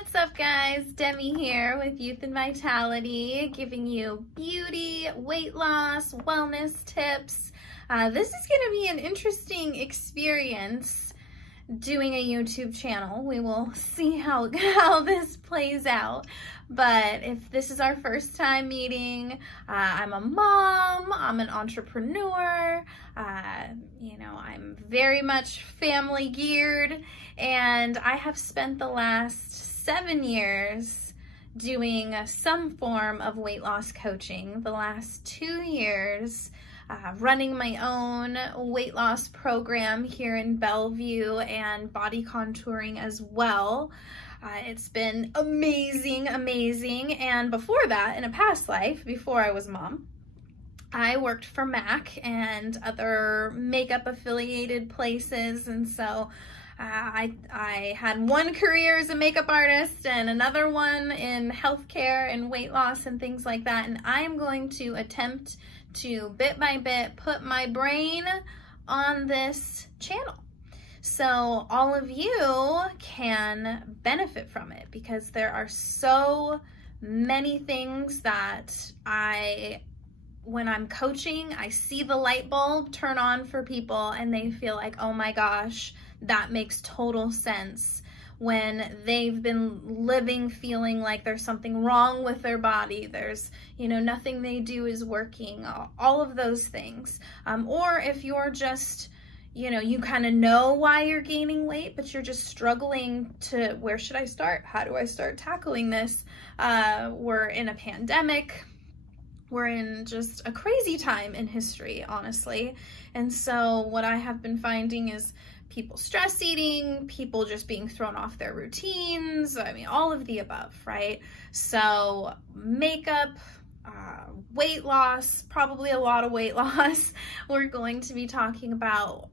What's up, guys? Demi here with Youth and Vitality, giving you beauty, weight loss, wellness tips. This is going to be an interesting experience doing a YouTube channel. We will see how this plays out. But if this is our first time meeting, I'm a mom, I'm an entrepreneur, I'm very much family geared, and I have spent the last 7 years doing some form of weight loss coaching. The last 2 years running my own weight loss program here in Bellevue and body contouring as well. It's been amazing. And before that, in a past life, before I was a mom, I worked for MAC and other makeup affiliated places. And so I had one career as a makeup artist and another one in healthcare and weight loss and things like that. And I am going to attempt to bit by bit put my brain on this channel, so all of you can benefit from it, because there are so many things that when I'm coaching, I see the light bulb turn on for people and they feel like, oh my gosh, that makes total sense, when they've been living feeling like there's something wrong with their body, there's, nothing they do is working, all of those things. Or if you're just, you kind of know why you're gaining weight, but you're just struggling to, where should I start? How do I start tackling this? We're in a pandemic. We're in just a crazy time in history, honestly. And so what I have been finding is people stress eating, people just being thrown off their routines. All of the above, right? So makeup, weight loss, probably a lot of weight loss. We're going to be talking about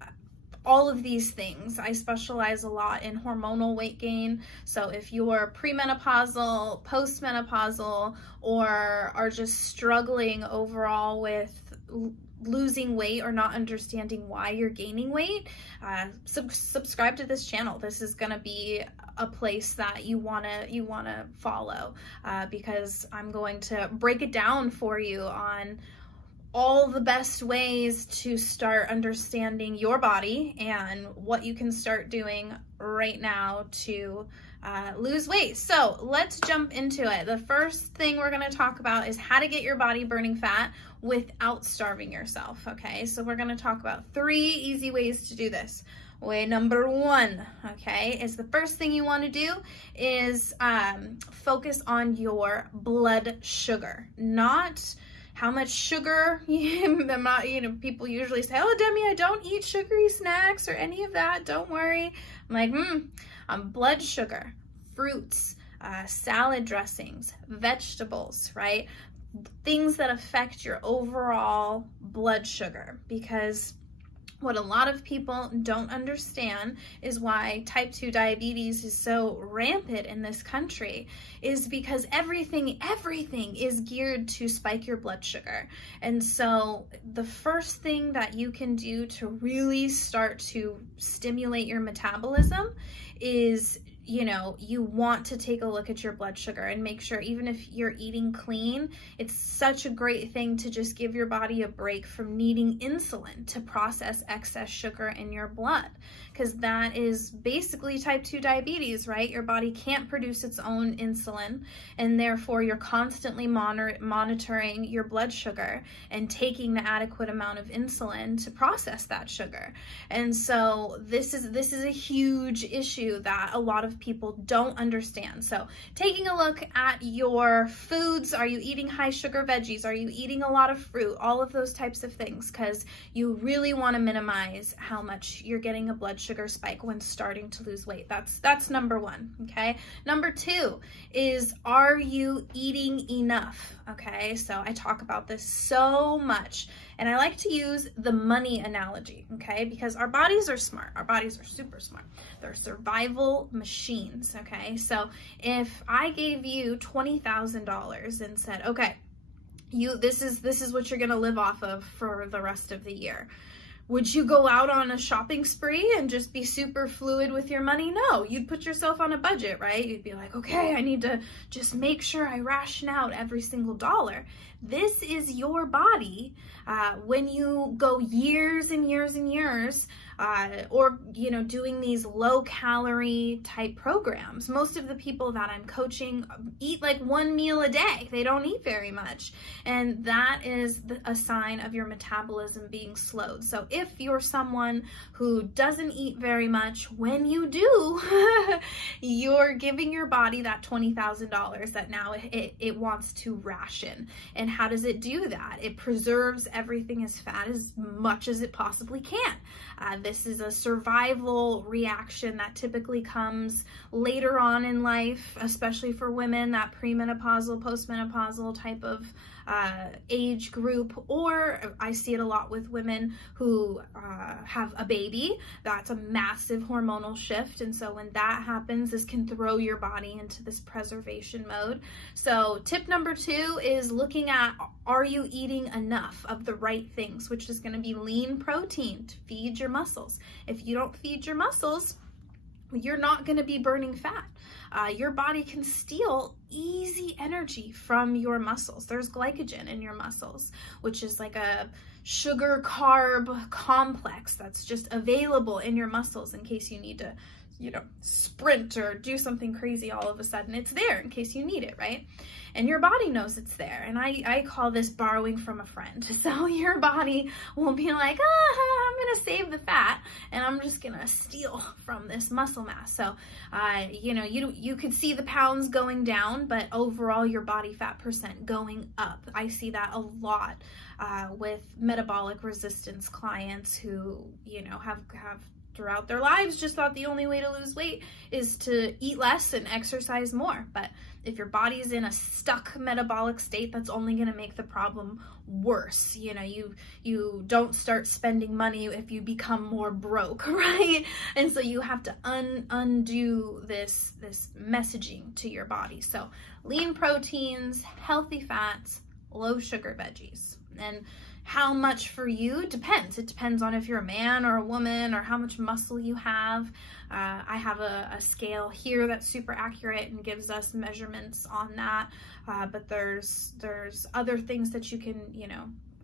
all of these things. I specialize a lot in hormonal weight gain. So if you're premenopausal, postmenopausal, or are just struggling overall with losing weight or not understanding why you're gaining weight, subscribe to this channel. This is going to be a place that you want to follow, because I'm going to break it down for you on all the best ways to start understanding your body and what you can start doing right now to lose weight. So let's jump into it. The first thing we're going to talk about is how to get your body burning fat without starving yourself. Okay, so we're going to talk about 3 easy ways to do this. Way number 1, okay, is the first thing you want to do is focus on your blood sugar, not how much sugar. I'm not, people usually say, oh, Demi, I don't eat sugary snacks or any of that. Don't worry. I'm like, blood sugar, fruits, salad dressings, vegetables, right? Things that affect your overall blood sugar, because what a lot of people don't understand is why type 2 diabetes is so rampant in this country, is because everything is geared to spike your blood sugar. And so the first thing that you can do to really start to stimulate your metabolism is, you want to take a look at your blood sugar and make sure, even if you're eating clean, it's such a great thing to just give your body a break from needing insulin to process excess sugar in your blood, because that is basically type 2 diabetes, right? Your body can't produce its own insulin, and therefore you're constantly monitoring your blood sugar and taking the adequate amount of insulin to process that sugar. And so this is a huge issue that a lot of people don't understand. So taking a look at your foods, are you eating high sugar veggies? Are you eating a lot of fruit? All of those types of things, because you really want to minimize how much you're getting a blood sugar spike when starting to lose weight. That's number 1, okay? Number 2 is, are you eating enough? Okay, so I talk about this so much, and I like to use the money analogy, okay? Because our bodies are smart. Our bodies are super smart. They're survival machines, okay? So if I gave you $20,000 and said, okay, this is what you're gonna live off of for the rest of the year, Would you go out on a shopping spree and just be super fluid with your money? No, you'd put yourself on a budget, right? You'd be like, okay, I need to just make sure I ration out every single dollar. This is your body. When you go years and years and years, or, doing these low calorie type programs, most of the people that I'm coaching eat like one meal a day. They don't eat very much. And that is a sign of your metabolism being slowed. So if you're someone who doesn't eat very much, when you do, you're giving your body that $20,000 that now it wants to ration. And how does it do that? It preserves everything as fat as much as it possibly can. This is a survival reaction that typically comes later on in life, especially for women, that premenopausal, postmenopausal type of age group, or I see it a lot with women who have a baby. That's a massive hormonal shift, and so when that happens, this can throw your body into this preservation mode. So tip number 2 is looking at, are you eating enough of the right things, which is going to be lean protein to feed your muscles. If you don't feed your muscles, you're not going to be burning fat. Your body can steal easy energy from your muscles. There's glycogen in your muscles, which is like a sugar carb complex that's just available in your muscles in case you need to, sprint or do something crazy all of a sudden. It's there in case you need it, right? And your body knows it's there. And I call this borrowing from a friend. So your body will be like, I'm going to save the fat and I'm just going to steal from this muscle mass. So, you could see the pounds going down, but overall your body fat percent going up. I see that a lot with metabolic resistance clients who, have throughout their lives just thought the only way to lose weight is to eat less and exercise more. But if your body's in a stuck metabolic state, that's only going to make the problem worse. You don't start spending money if you become more broke, right? And so you have to undo this messaging to your body. So lean proteins, healthy fats, low sugar veggies. And how much for you depends. It depends on if you're a man or a woman or how much muscle you have. I have a scale here that's super accurate and gives us measurements on that. But there's other things that you can,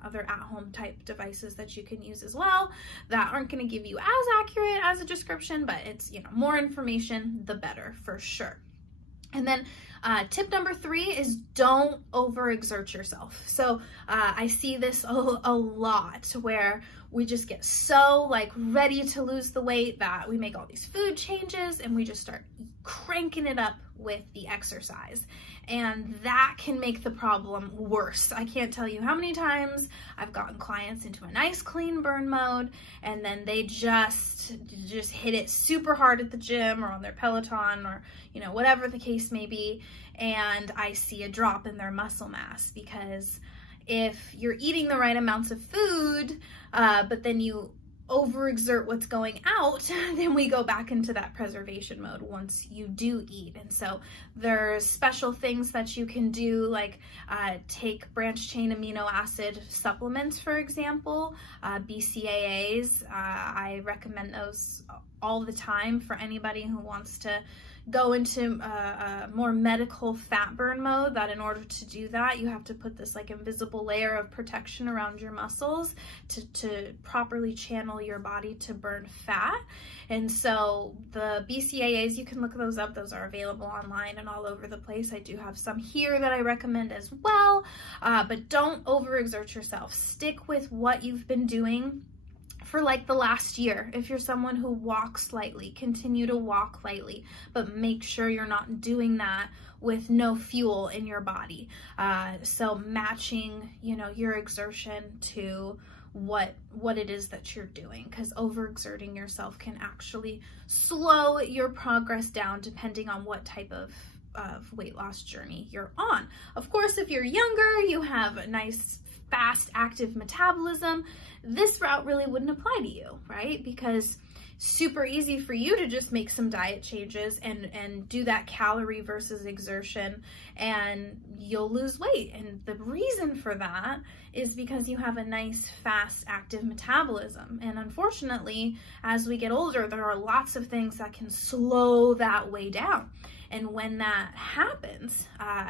other at-home type devices that you can use as well that aren't going to give you as accurate as a description, but it's, more information, the better for sure. And then tip number 3 is don't overexert yourself. So I see this a lot where we just get so ready to lose the weight that we make all these food changes and we just start cranking it up with the exercise. And that can make the problem worse. I can't tell you how many times I've gotten clients into a nice clean burn mode and then they just hit it super hard at the gym or on their Peloton or, whatever the case may be. And I see a drop in their muscle mass because if you're eating the right amounts of food, but then you overexert what's going out, then we go back into that preservation mode once you do eat. And so there's special things that you can do, like take branched chain amino acid supplements, for example, BCAAs. I recommend those all the time for anybody who wants to go into a more medical fat burn mode, that in order to do that, you have to put this invisible layer of protection around your muscles to properly channel your body to burn fat. And so the BCAAs, you can look those up. Those are available online and all over the place. I do have some here that I recommend as well, but don't overexert yourself. Stick with what you've been doing for the last year. If you're someone who walks lightly, continue to walk lightly, but make sure you're not doing that with no fuel in your body. So matching, your exertion to what it is that you're doing, because overexerting yourself can actually slow your progress down depending on what type of weight loss journey you're on. Of course, if you're younger, you have a nice fast active metabolism, this route really wouldn't apply to you, right? Because super easy for you to just make some diet changes and do that calorie versus exertion, and you'll lose weight. And the reason for that is because you have a nice, fast, active metabolism. And unfortunately, as we get older, there are lots of things that can slow that way down. And when that happens,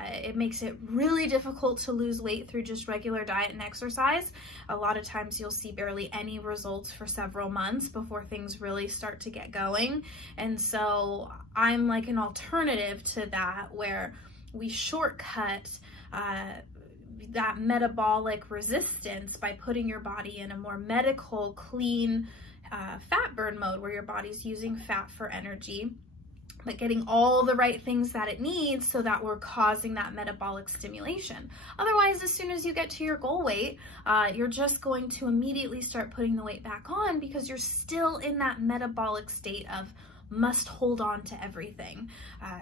it makes it really difficult to lose weight through just regular diet and exercise. A lot of times you'll see barely any results for several months before things really start to get going. And so I'm like an alternative to that, where we shortcut that metabolic resistance by putting your body in a more medical, clean fat burn mode, where your body's using fat for energy, but getting all the right things that it needs so that we're causing that metabolic stimulation. Otherwise, as soon as you get to your goal weight, you're just going to immediately start putting the weight back on, because you're still in that metabolic state of must hold on to everything.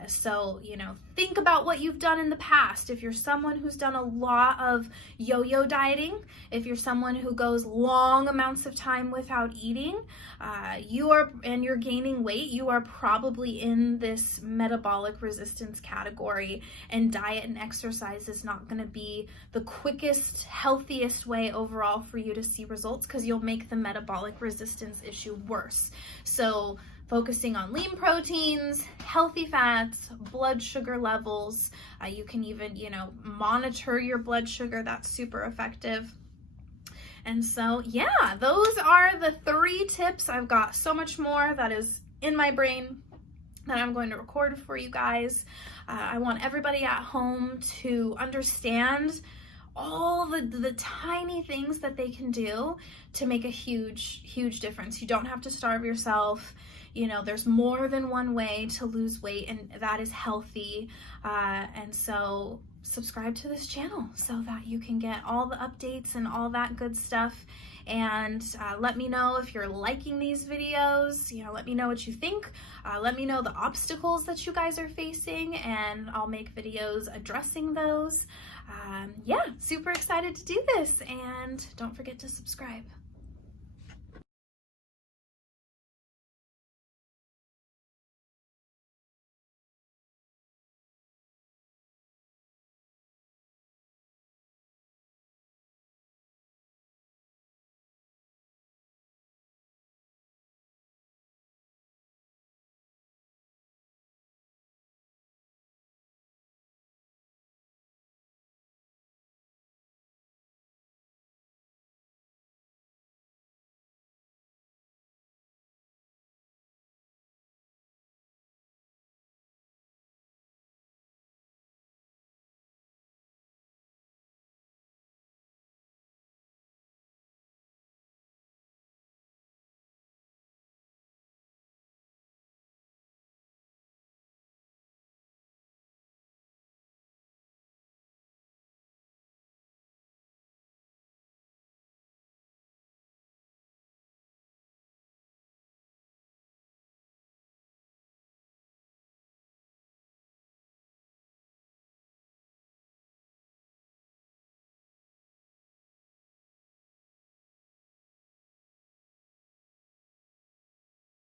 So, think about what you've done in the past. If you're someone who's done a lot of yo-yo dieting, if you're someone who goes long amounts of time without eating, you're gaining weight, you are probably in this metabolic resistance category, and diet and exercise is not going to be the quickest, healthiest way overall for you to see results, because you'll make the metabolic resistance issue worse. So focusing on lean proteins, healthy fats, blood sugar levels. You can even, monitor your blood sugar. That's super effective. And so, yeah, those are the 3 tips. I've got so much more that is in my brain that I'm going to record for you guys. I want everybody at home to understand all the tiny things that they can do to make a huge, huge difference. You don't have to starve yourself. There's more than one way to lose weight, and that is healthy. And so subscribe to this channel so that you can get all the updates and all that good stuff. And let me know if you're liking these videos. Let me know what you think. Let me know the obstacles that you guys are facing, and I'll make videos addressing those. Yeah, super excited to do this, and don't forget to subscribe.